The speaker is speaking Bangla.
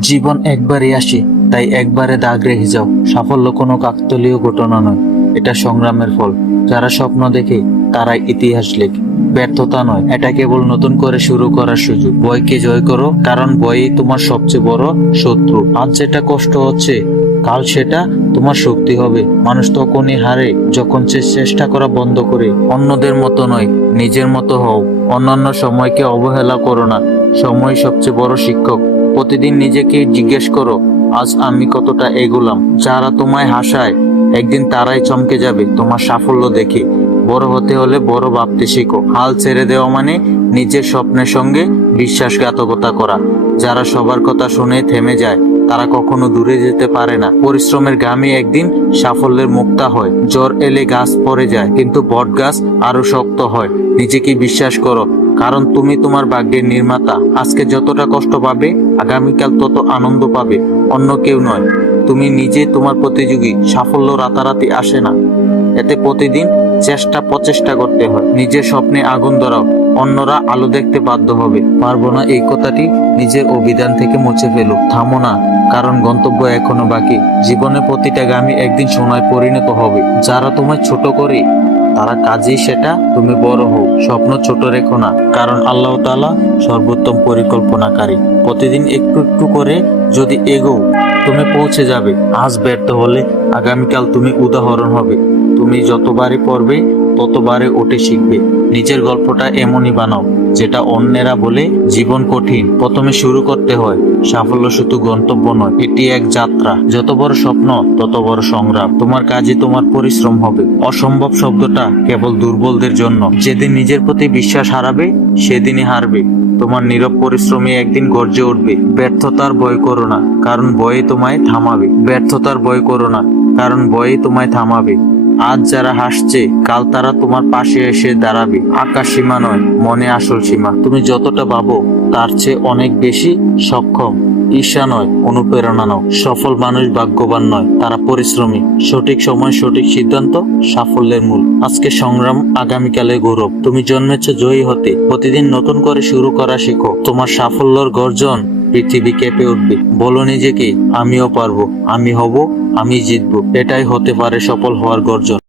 জীবন একবারই আসে, তাই একবারে দাগ রেখে যাও। সাফল্য কোনো কাকতালীয় ঘটনা নয়, এটা সংগ্রামের ফল। যারা স্বপ্ন দেখে তারাই ইতিহাস লেখে। ব্যর্থতা নয়, এটা কেবল নতুন করে শুরু করার সুযোগ। ভয়কে জয় করো, কারণ ভয়ই তোমার সবচেয়ে বড় শত্রু। আজ যেটা কষ্ট হচ্ছে, কাল সেটা তোমার শক্তি হবে। মানুষ তখনই হারে যখন সে চেষ্টা করা বন্ধ করে। অন্যদের মতো নয়, নিজের মতো হও। অন্যান্য সময়কে অবহেলা করো না, সময় সবচেয়ে বড় শিক্ষক। প্রতিদিন নিজেকে জিজ্ঞেস করো, আজ আমি কতটা এগোলাম। যারা তোমায় হাসায়, একদিন তারাই চমকে যাবে তোমার সাফল্য দেখে। বড় হতে হলে বড় ভাবতে শিখো। হাল ছেড়ে দেওয়া মানে নিজের স্বপ্নের সঙ্গে বিশ্বাসঘাতকতা করা। যারা সবার কথা শুনে থেমে যায়, তারা কখনো দূরে যেতে পারে না। পরিশ্রমের ঘামে একদিন সাফল্যের মুক্তা হয়। ঝড় এলে গাছ পড়ে যায়, কিন্তু বট গাছ আরো শক্ত হয়। নিজেকে বিশ্বাস করো, কারণ তুমি তোমার ভাগ্যের নির্মাতা। আজকে যতটা কষ্ট পাবে, আগামীকাল তত আনন্দ পাবে। অন্য কেউ নয়, তুমি নিজে তোমার প্রতিযোগী। সাফল্য রাতারাতি আসে না, এতে প্রতিদিন প্রচেষ্টা করতে হয়। নিজের স্বপ্নে আগুন ধরাও, অন্যরা আলো দেখতে বাধ্য হবে। পারবো না এই কথাটি নিজের অভিধান থেকে মুছে ফেলো। থামো না, কারণ গন্তব্য এখনো বাকি। জীবনে প্রতিটা গামী একদিন সোনায় পরিণত হবে। যারা তোমায় ছোট করে, তারা কাজেই সেটা তুমি বড় হও। স্বপ্ন ছোট রেখো না, কারণ আল্লাহ তাআলা সর্বোত্তম পরিকল্পনাকারী। প্রতিদিন একটু একটু করে যদি এগোও, তুমি পৌঁছে যাবে। আজ ব্যর্থ হলে আগামীকাল তুমি উদাহরণ হবে। তুমি যতবারে পড়বে, ততবারে ওঠে শিখবে। নিজের গল্পটা এমনই বানাও যেটা অন্যেরা বলে জীবন কঠিন। প্রথমে শুরু করতে হয়। সাফল্য শুধু গন্তব্য নয়, এটি এক যাত্রা। যত বড় স্বপ্ন, তত বড় সংগ্রাম। তোমার কাজে তোমার পরিশ্রম হবে। অসম্ভব শব্দটা কেবল দুর্বলদের জন্য। যেদিন নিজের প্রতি বিশ্বাস হারাবে, সেদিনই হারবে। তোমার নীরব পরিশ্রমী একদিন গর্জে উঠবে। ব্যর্থতার ভয় করো না, কারণ ভয়ে তোমায় থামাবে। ব্যর্থতার ভয় করো না, কারণ ভয়ে তোমায় থামাবে। আজ যারা হাসছে, কাল তারা তোমার পাশে এসে দাঁড়াবে। আকাশ সীমা নয়, মনে আসল সীমা। তুমি যতটা ভাবো, তার চেয়ে অনেক বেশি সক্ষম। ঈর্ষা নয়, অনুপ্রেরণা নাও। সফল মানুষ ভাগ্যবান নয়, তারা পরিশ্রমী। সঠিক সময়, সঠিক সিদ্ধান্ত সাফল্যের মূল। আজকে সংগ্রাম, আগামীকালে গৌরব। তুমি জন্মেছ জয়ী হতে। প্রতিদিন নতুন করে শুরু করা শিখো। তোমার সাফল্যের গর্জন পৃথিবী কেঁপে উঠবে। বলো নিজেকে, আমিও পারবো, আমি হব, আমি জিতবো। এটাই হতে পারে সফল হওয়ার গর্জন।